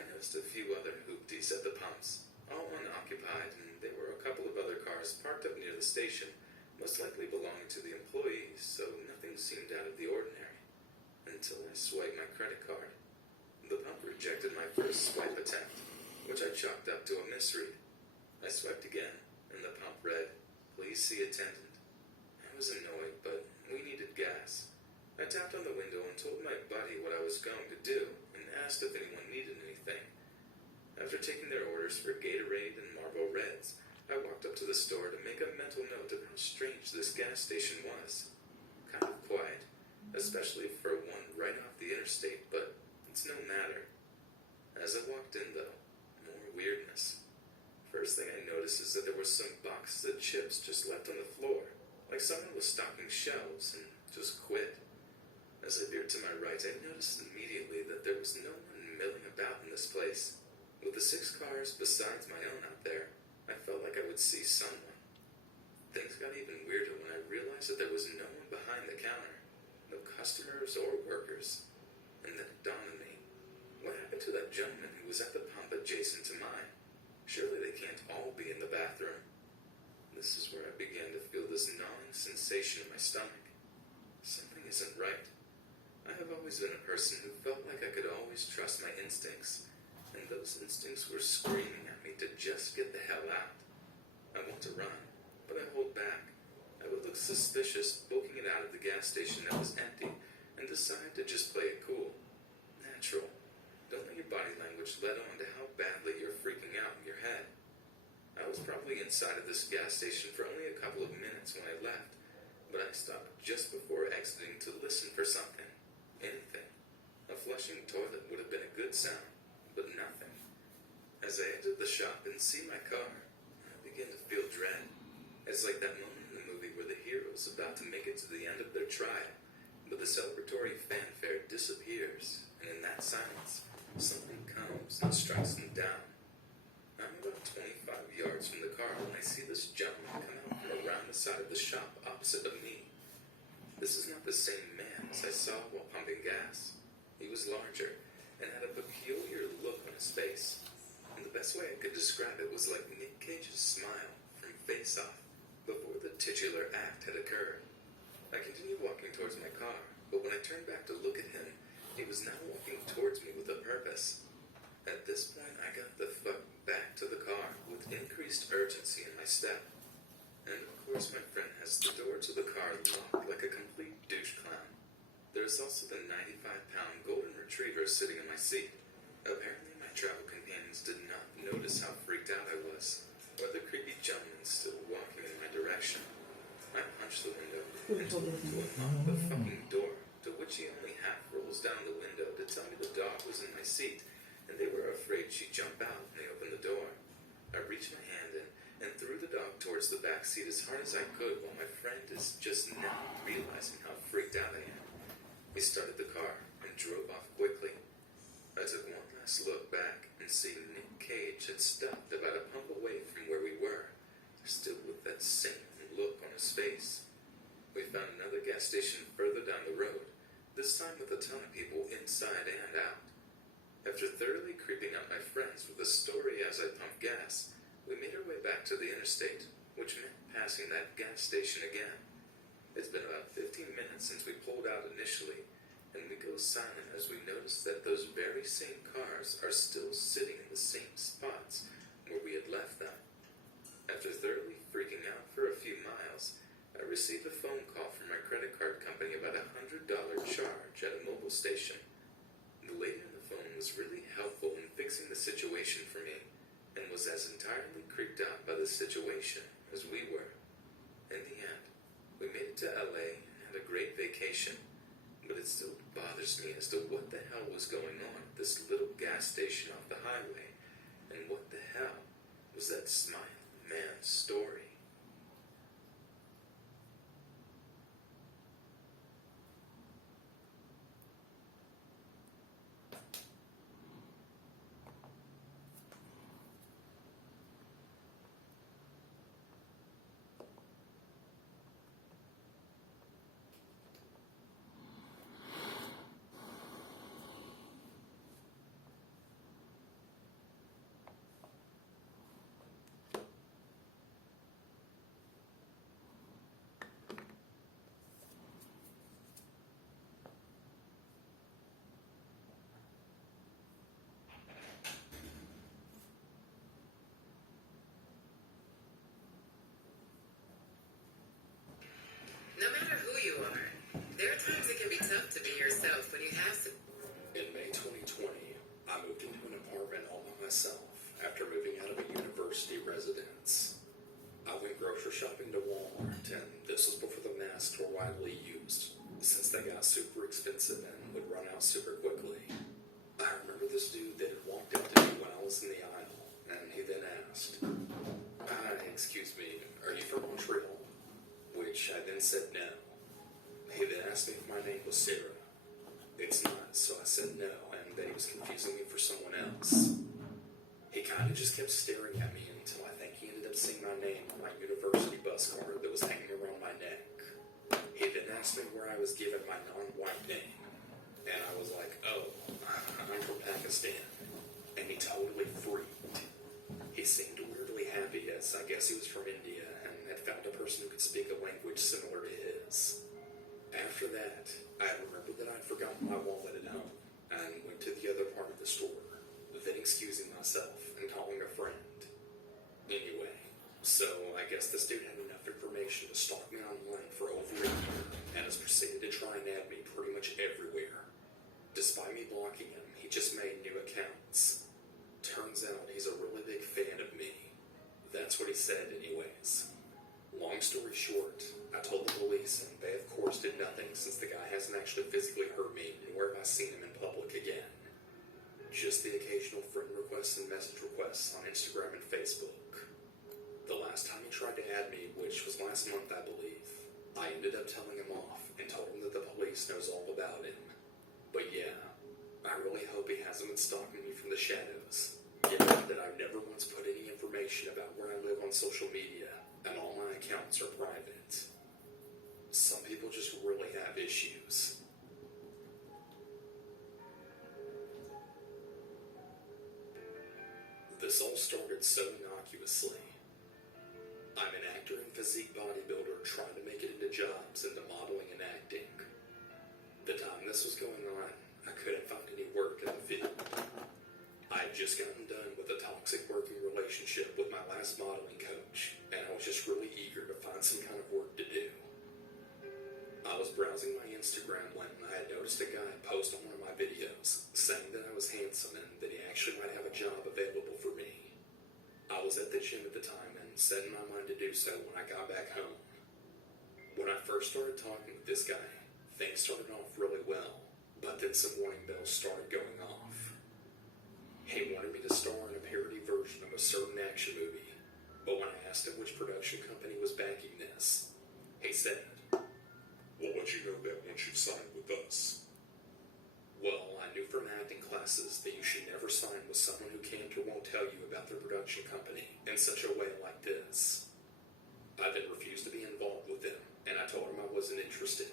I noticed a few other hoopties at the pumps, all unoccupied, and there were a couple of other cars parked up near the station, most likely belonging to the employees, so nothing seemed out of the ordinary. Until I swiped my credit card. The pump rejected my first swipe attempt, which I chalked up to a misread. I swiped again, and the pump read, "Please see attendant." I was annoyed, but we needed gas. I tapped on the window and told my buddy what I was going to do, and asked if anyone needed anything. After taking their orders for Gatorade and Marlboro Reds, I walked up to the store to make a mental note of how strange this gas station was. Kind of quiet, especially for one right off the interstate, but it's no matter. As I walked in, though, more weirdness. First thing I noticed is that there were some boxes of chips just left on the floor, like someone was stocking shelves and just quit. As I veered to my right, I noticed immediately that there was no one milling about in this place. With the 6 cars besides my own out there, I felt like I would see someone. Things got even weirder when I realized that there was no one behind the counter, no customers or workers. And then it dawned on me, what happened to that gentleman who was at the pump adjacent to mine? Surely they can't all be in the bathroom. This is where I began to feel this gnawing sensation in my stomach. Something isn't right. I have always been a person who felt like I could always trust my instincts, and those instincts were screaming at me to just get the hell out. I want to run, but I hold back. I would look suspicious booking it out of the gas station that was empty, and decide to just play it cool. Natural. Don't let your body language let on to how badly you're freaking out in your head. I was probably inside of this gas station for only a couple of minutes when I left, but I stopped just before exiting to listen for something. Anything. A flushing toilet would have been a good sound, but nothing. As I entered the shop and see my car, I began to feel dread. It's like that moment in the movie where the hero's about to make it to the end of their trial, but the celebratory fanfare disappears, and in that silence, something comes and strikes them down. I'm about 25 yards from the car when I see this gentleman come out from around the side of the shop opposite of me. This is not the same man as I saw while pumping gas. He was larger and had a peculiar look on his face, and the best way I could describe it was like Nick Cage's smile from Face Off before the titular act had occurred. I continued walking towards my car, but when I turned back to look at him, he was now walking towards me with a purpose. At this point, I got the fuck back to the car with increased urgency in my step. And of course, my friend has the door to the car locked like a complete douche clown. There's also the 95-pound golden retriever sitting in my seat. Apparently, my travel companions did not notice how freaked out I was, or the creepy gentleman still walking in my direction. I punched the window and told him to unlock the fucking door, to which he only half rolls down the window to tell me the dog was in my seat, and they were afraid she'd jump out when they opened the door. I reached my hand in and threw the dog towards the back seat as hard as I could while my friend is just now realizing how freaked out I am. He started the car and drove off quickly. I took one last look back and see Nick Cage had stopped about a pump away from where we were, still with that same look on his face. We found another gas station further down the road, this time with a ton of people inside and out. After thoroughly creeping out my friends with a story as I pumped gas, we made our way back to the interstate, which meant passing that gas station again. It's been about 15 minutes since we pulled out initially, and we go silent as we notice that those very same cars are still sitting in the same spots where we had left them. After thoroughly freaking out I received a phone call from my credit card company about $100 charge at a mobile station. The lady on the phone was really helpful in fixing the situation for me and was as entirely creeped out by the situation as we were. In the end, we made it to LA and had a great vacation, but it still bothers me as to what the hell was going on at this little gas station off the highway, and what the hell was that Smile man's story. No matter who you are, there are times it can be tough to be yourself when you have to. In May 2020, I moved into an apartment all by myself after moving out of a university residence. I went grocery shopping to Walmart, and this was before the masks were widely used, since they got super expensive and would run out super quickly. I remember this dude that had walked up to me when I was in the aisle, and he then asked, "Hi, excuse me, are you from Montreal?" Which I then said no. He then asked me if my name was Sarah. It's not, so I said no, and that he was confusing me for someone else. He kind of just kept staring at me until I think he ended up seeing my name on my university bus card that was hanging around my neck. He then asked me where I was given my non-white name, and I was like, "Oh, I'm from Pakistan," and he totally freaked. He seemed weirdly happy, as I guess he was from India and had found a person who could speak a language similar to his. After that, I remembered that I'd forgotten my wallet at home and went to the other part of the store, then excusing myself and calling a friend. Anyway, so I guess this dude had enough information to stalk me online for over a year and has proceeded to try and add me pretty much everywhere. Despite me blocking him, he just made new accounts. Turns out he's a really big fan of me. That's what he said anyways. Long story short, I told the police, and they of course did nothing since the guy hasn't actually physically hurt me, nor have I seen him in public again. Just the occasional friend requests and message requests on Instagram and Facebook. The last time he tried to add me, which was last month I believe, I ended up telling him off and told him that the police knows all about him. But yeah, I really hope he hasn't been stalking me from the shadows. Given that I've never once put any information about where I live on social media, and all my accounts are private. Some people just really have issues. This all started so innocuously. I'm an actor and physique bodybuilder trying to make it into jobs into modeling and acting. The time this was going on, I couldn't find any work in the field. I had just gotten done with a toxic working relationship with my last modeling coach, and I was just really eager to find some kind of work to do. I was browsing my Instagram when I had noticed a guy post on one of my videos saying that I was handsome and that he actually might have a job available for me. I was at the gym at the time and set in my mind to do so when I got back home. When I first started talking with this guy, things started off really well, but then some warning bells started going off. He wanted me to star in a parody version of a certain action movie, but when I asked him which production company was backing this, he said, "We'll let you know that once you've signed with us." Well, I knew from acting classes that you should never sign with someone who can't or won't tell you about their production company in such a way like this. I then refused to be involved with them, and I told him I wasn't interested.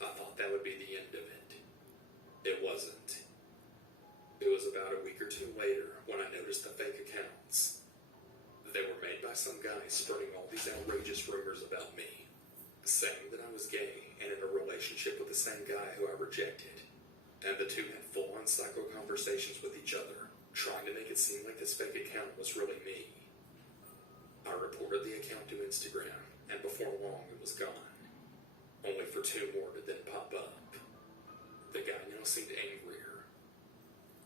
I thought that would be the end of it. It wasn't. It was about a week or two later when I noticed the fake accounts. They were made by some guy spreading all these outrageous rumors about me, saying that I was gay and in a relationship with the same guy who I rejected, and the two had full-on psycho conversations with each other, trying to make it seem like this fake account was really me. I reported the account to Instagram, and before long it was gone. Only for 2 more to then pop up. The guy now seemed angrier.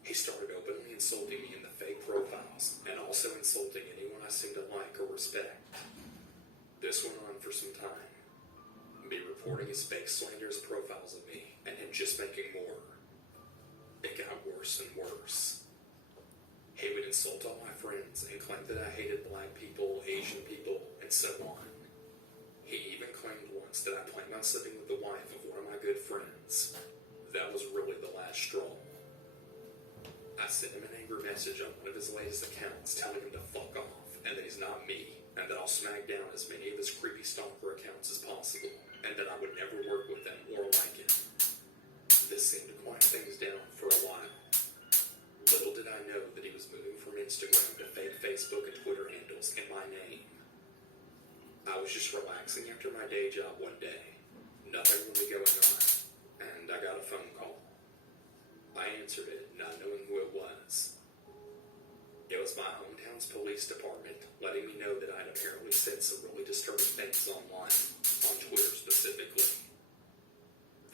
He started openly insulting me in the fake profiles, and also insulting anyone I seemed to like or respect. This went on for some time. Me reporting his fake slanderous profiles of me, and him just making more. It got worse and worse. He would insult all my friends and claim that I hated black people, Asian people, and so on. He even claimed once that I planned on sleeping with the wife of one of my good friends. That was really the last straw. I sent him an angry message on one of his latest accounts telling him to fuck off, and that he's not me, and that I'll smack down as many of his creepy stalker accounts as possible, and that I would never work with him or like him. This seemed to quiet things down for a while. Little did I know that he was moving from Instagram to fake Facebook and Twitter handles in my name. I was just relaxing after my day job one day. Nothing really going on, and I got a phone call. I answered it, not knowing who it was. It was my hometown's police department, letting me know that I'd apparently said some really disturbing things online, on Twitter specifically.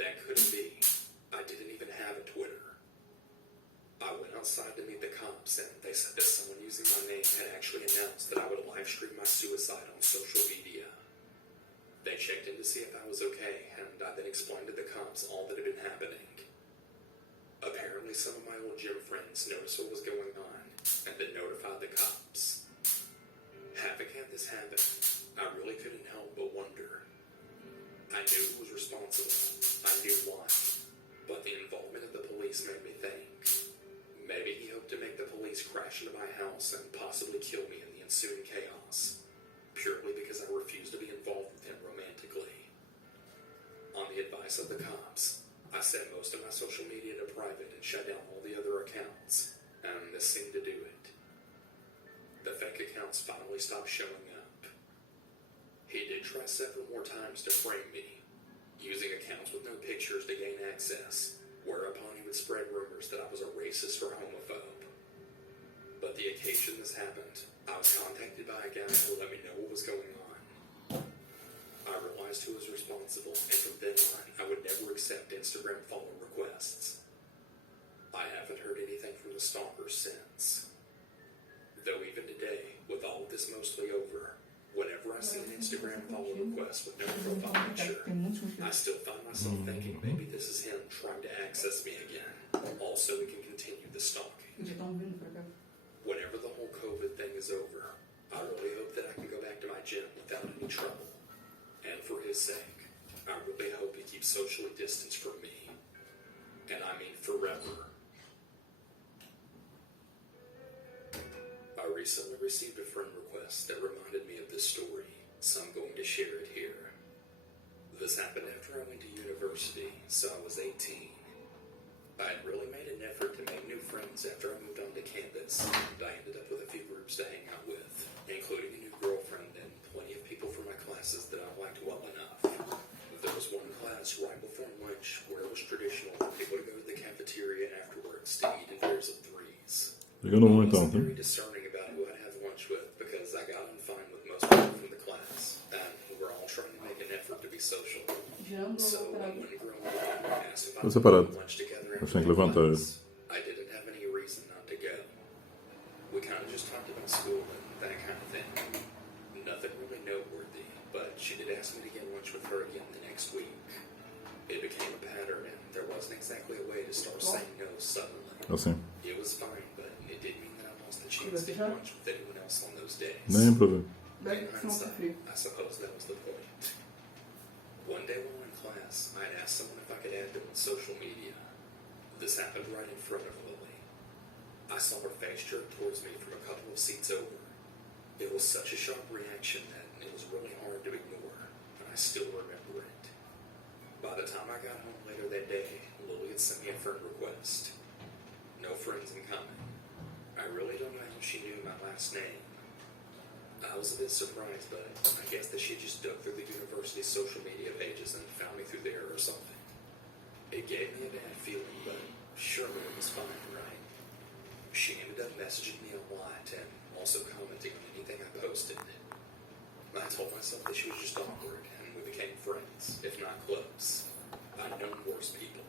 That couldn't be. I didn't even have a Twitter. I went outside to meet the cops, and they said that someone using my name had actually announced that I would live stream my suicide on social media. They checked in to see if I was okay, and I then explained to the cops all that had been happening. Apparently, some of my old gym friends noticed what was going on, and then notified the cops. Having had this happen, I really couldn't help but wonder. I knew who was responsible. I knew why. But the involvement of the police made me think. Maybe he hoped to make the police crash into my house and possibly kill me in the ensuing chaos, purely because I refused to be involved with him romantically. On the advice of the cops, I set most of my social media to private and shut down all the other accounts, and this seemed to do it. The fake accounts finally stopped showing up. He did try several more times to frame me, using accounts with no pictures to gain access, whereupon he would spread rumors that I was a racist or homophobe. But the occasion this happened, I was contacted by a guy who let me know what was going on. I realized who was responsible, and from then on, I would never accept Instagram follow requests. I haven't heard anything from the stalkers since. Though even today, with all of this mostly over, whenever I see an Instagram follow request with no profile picture, I still find myself thinking maybe this is him trying to access me again, also we can continue the stalking. Whenever the whole COVID thing is over, I really hope that I can go back to my gym without any trouble. And for his sake, I really hope he keeps socially distanced from me. And I mean forever. I recently received a friend request that reminded me of this story, so I'm going to share it here. This happened after I went to university, so I was 18. I had really made an effort to make new friends after I moved onto campus, and I ended up with a few groups to hang out with, including a new girlfriend and plenty of people from my classes that I liked well enough. There was one class right before lunch where it was traditional for people to go to the cafeteria afterwards to eat in pairs of threes. Det går nog I inte wasn't alltid. very discerning about who I'd have lunch with because I got on fine with most people from the class, and we were all trying to make an effort to be social. So when one girl asked if I Och would separat. go to lunch together Jag after tänker vänta. class, I didn't have any reason not to go. We kind of just talked about school and that kind of thing. Nothing really noteworthy, but she did ask me to get lunch with her again the next week. It became a pattern, and there wasn't exactly a way to start saying no suddenly. Jag ser. It was fine, but it did mean that I lost the chance to eat lunch with anyone else on those days. Nej, en problem. In hindsight, I suppose that was the point. One day while in class, I had asked someone if I could add them on social media. This happened right in front of Lily. I saw her face jerk towards me from a couple of seats over. It was such a sharp reaction that it was really hard to ignore, and I still remember it. By the time I got home later that day, Lily had sent me a friend request. No friends in common. I really don't know how she knew my last name. I was a bit surprised, but I guess that she just dug through the university's social media pages and found me through there or something. It gave me a bad feeling, but surely it was fine, right? She ended up messaging me a lot and also commenting on anything I posted. I I told myself that she was just awkward, and we became friends, if not close. I'd known worse people.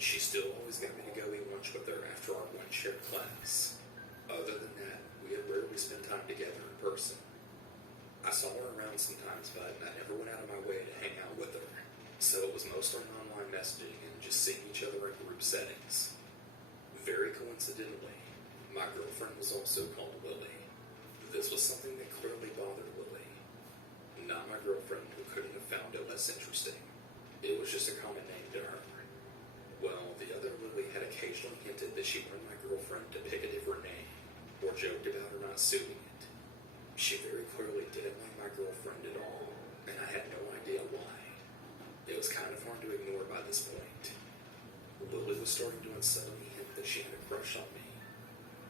She still always got me to go eat lunch with her after our one shared class. Other than that, we had rarely spent time together in person. I saw her around sometimes, but I never went out of my way to hang out with her. So it was mostly online messaging and just seeing each other in group settings. Very coincidentally, my girlfriend was also called Lily. This was something that clearly bothered Lily. Not my girlfriend, who couldn't have found it less interesting. It was just a common name to her. Well, the other Lily had occasionally hinted that she wanted my girlfriend to pick a different name, or joked about her not suiting it. She very clearly didn't like my girlfriend at all, and I had no idea why. It was kind of hard to ignore by this point. Lily was starting to subtly hint that she had a crush on me.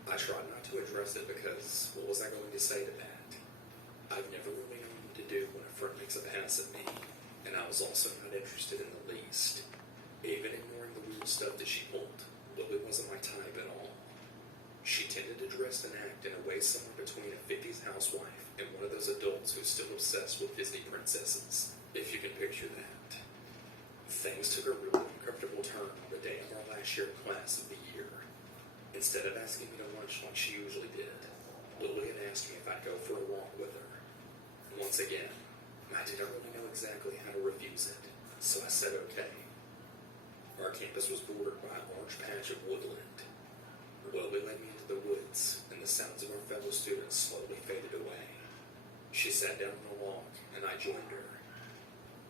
I tried not to address it because what was I going to say to that? I've never really known what to do when a friend makes a pass at me, and I was also not interested in the least. Even ignoring the weird stuff that she pulled, Lily wasn't my type at all. She tended to dress and act in a way somewhere between a 50s housewife and one of those adults who's still obsessed with Disney princesses, if you can picture that. Things took a really uncomfortable turn on the day of our last shared class of the year. Instead of asking me to lunch like she usually did, Lily had asked me if I'd go for a walk with her. Once again, I didn't really know exactly how to refuse it, so I said okay. Our campus was bordered by a large patch of woodland. Lily led me into the woods, and the sounds of our fellow students slowly faded away. She sat down on a log, and I joined her.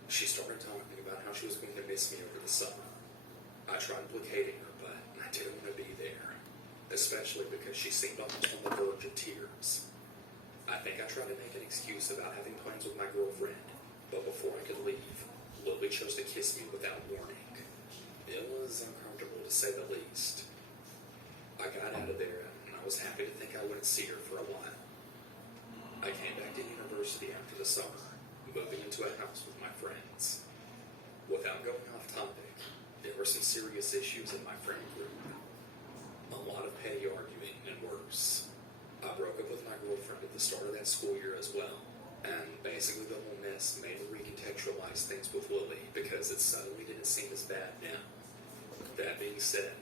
She started talking about how she was going to miss me over the summer. I tried placating her, but I didn't want to be there, especially because she seemed almost on the verge of tears. I think I tried to make an excuse about having plans with my girlfriend, but before I could leave, Lily chose to kiss me without warning. It was uncomfortable to say the least. I got out of there, and I was happy to think I wouldn't see her for a while. I came back to university after the summer, moving into a house with my friends. Without going off topic, there were some serious issues in my friend group. A lot of petty arguing and worse. I broke up with my girlfriend at the start of that school year as well, and basically the whole mess made me recontextualize things with Lily because it suddenly didn't seem as bad now. That being said,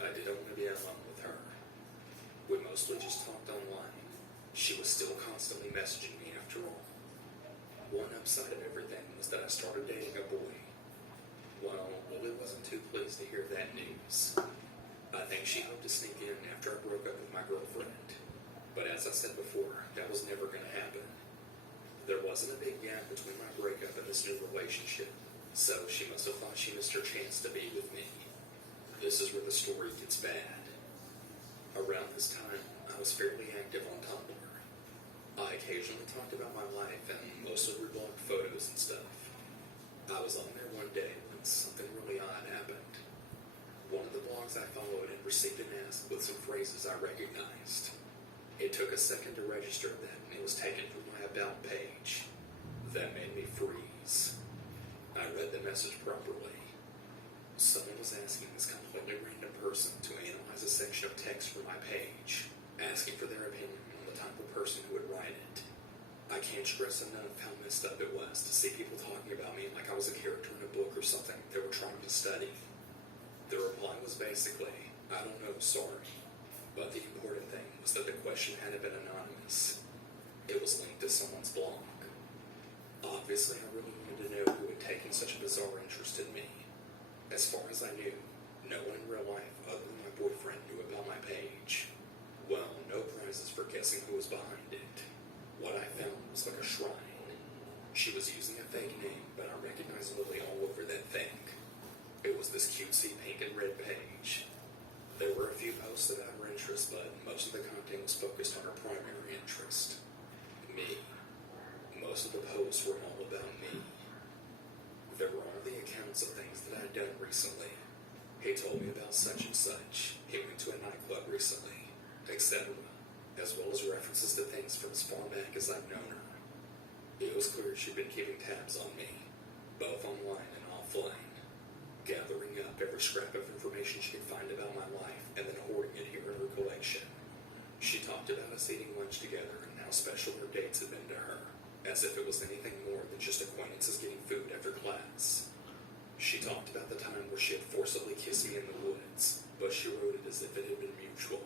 I didn't want to be alone with her. We mostly just talked online. She was still constantly messaging me after all. One upside of everything was that I started dating a boy. Well, Lily wasn't too pleased to hear that news. I think she hoped to sneak in after I broke up with my girlfriend. But as I said before, that was never going to happen. There wasn't a big gap between my breakup and this new relationship, so she must have thought she missed her chance to be with me. This is where the story gets bad. Around this time, I was fairly active on Tumblr. I occasionally talked about my life and mostly reblogged photos and stuff. I was on there one day when something really odd happened. One of the blogs I followed had received an ask with some phrases I recognized. It took a second to register that it was taken from my About page. That made me freeze. I read the message properly. Someone was asking this completely random person to analyze a section of text from my page, asking for their opinion on the type of person who would write it. I can't stress enough how messed up it was to see people talking about me like I was a character in a book or something they were trying to study. The reply was basically, I don't know, sorry. But the important thing was that the question hadn't been anonymous. It was linked to someone's blog. Obviously, I really wanted to know who had taken such a bizarre interest in me. As far as I knew, no one in real life other than my boyfriend knew about my page. Well, no prizes for guessing who was behind it. What I found was like a shrine. She was using a fake name, but I recognized Lily all over that thing. It was this cutesy pink and red page. There were a few posts about her interest, but most of the content was focused on her primary interest. Me. Most of the posts were all about me. There were all the accounts of things that I had done recently. He told me about such and such. He went to a nightclub recently, etc., as well as references to things from as far back as I've known her. It was clear she'd been keeping tabs on me, both online and offline, gathering up every scrap of information she could find about my life and then hoarding it here in her collection. She talked about us eating lunch together and how special her dates had been to her, as if it was anything more than just acquaintances getting food after class. She talked about the time where she had forcibly kissed me in the woods, but she wrote it as if it had been mutual.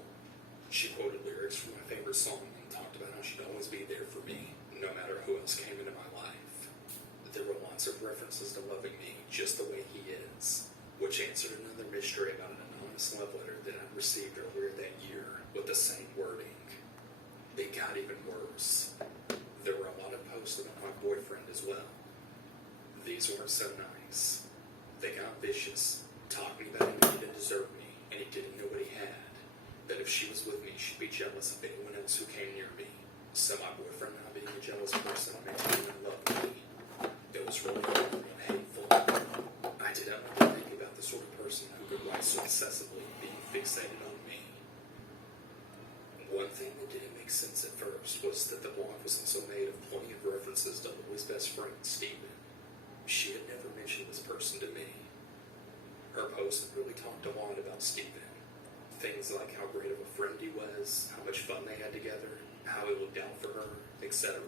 She quoted lyrics from my favorite song and talked about how she'd always be there for me, no matter who else came into my life. There were lots of references to loving me just the way he is, which answered another mystery about an anonymous love letter that I'd received earlier that year with the same wording. It got even worse. There were a lot of posts about my boyfriend as well. These weren't so nice. They got vicious, talking about how he didn't deserve me, and he didn't know what he had. That if she was with me, she'd be jealous of anyone else who came near me. So my boyfriend not being a jealous person made him in love with me. It was really hard and hateful. I didn't like to think about the sort of person who could write so excessively being fixated on me. One thing that didn't make sense at first was that the blog was also made of plenty of references to Lily's best friend, Stephen. She had never mentioned this person to me. Her post had really talked a lot about Stephen. Things like how great of a friend he was, how much fun they had together, how he looked out for her, etc.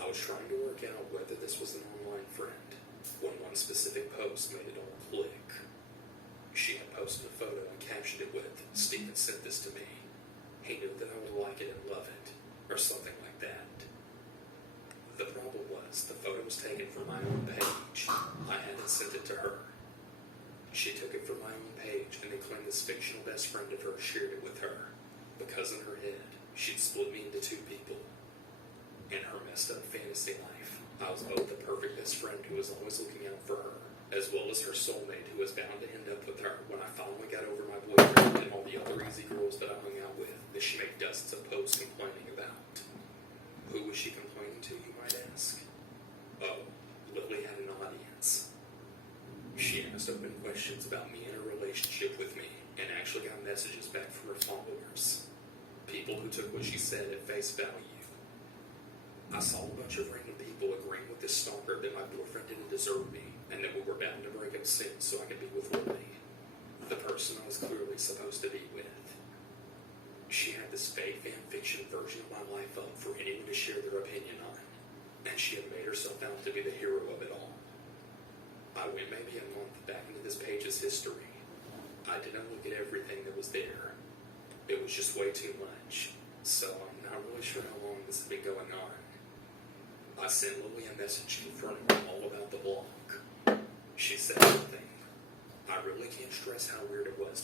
I was trying to work out whether this was an online friend, when one specific post made it all click. She had posted a photo and captioned it with, "Stephen sent this to me. He knew that I would like it and love it," or something like that. The problem was, the photo was taken from my own page. I hadn't sent it to her. She took it from my own page and then claimed this fictional best friend of hers shared it with her, because in her head, she'd split me into two people. In her messed up fantasy life, I was both the perfect best friend who was always looking out for her, as well as her soulmate who was bound to end up with her when I finally got over my boyfriend and all the other easy girls that I hung out with that she made dozens of posts complaining about. Who was she complaining to, you might ask? Oh, Lily had an audience. She asked open questions about me and her relationship with me, and actually got messages back from her followers. People who took what she said at face value. I saw a bunch of random people agreeing with this stalker that my boyfriend didn't deserve me, and that we were bound to break up soon so I could be with Lily, the person I was clearly supposed to be with. She had this fake fan fiction version of my life up for anyone to share their opinion on, and she had made herself out to be the hero of it all. I went maybe a month back into this page's history. I didn't look at everything that was there. It was just way too much, so I'm not really sure how long this had been going on. I sent Lily a message confirming all about the blog. She said nothing. I really can't stress how weird it was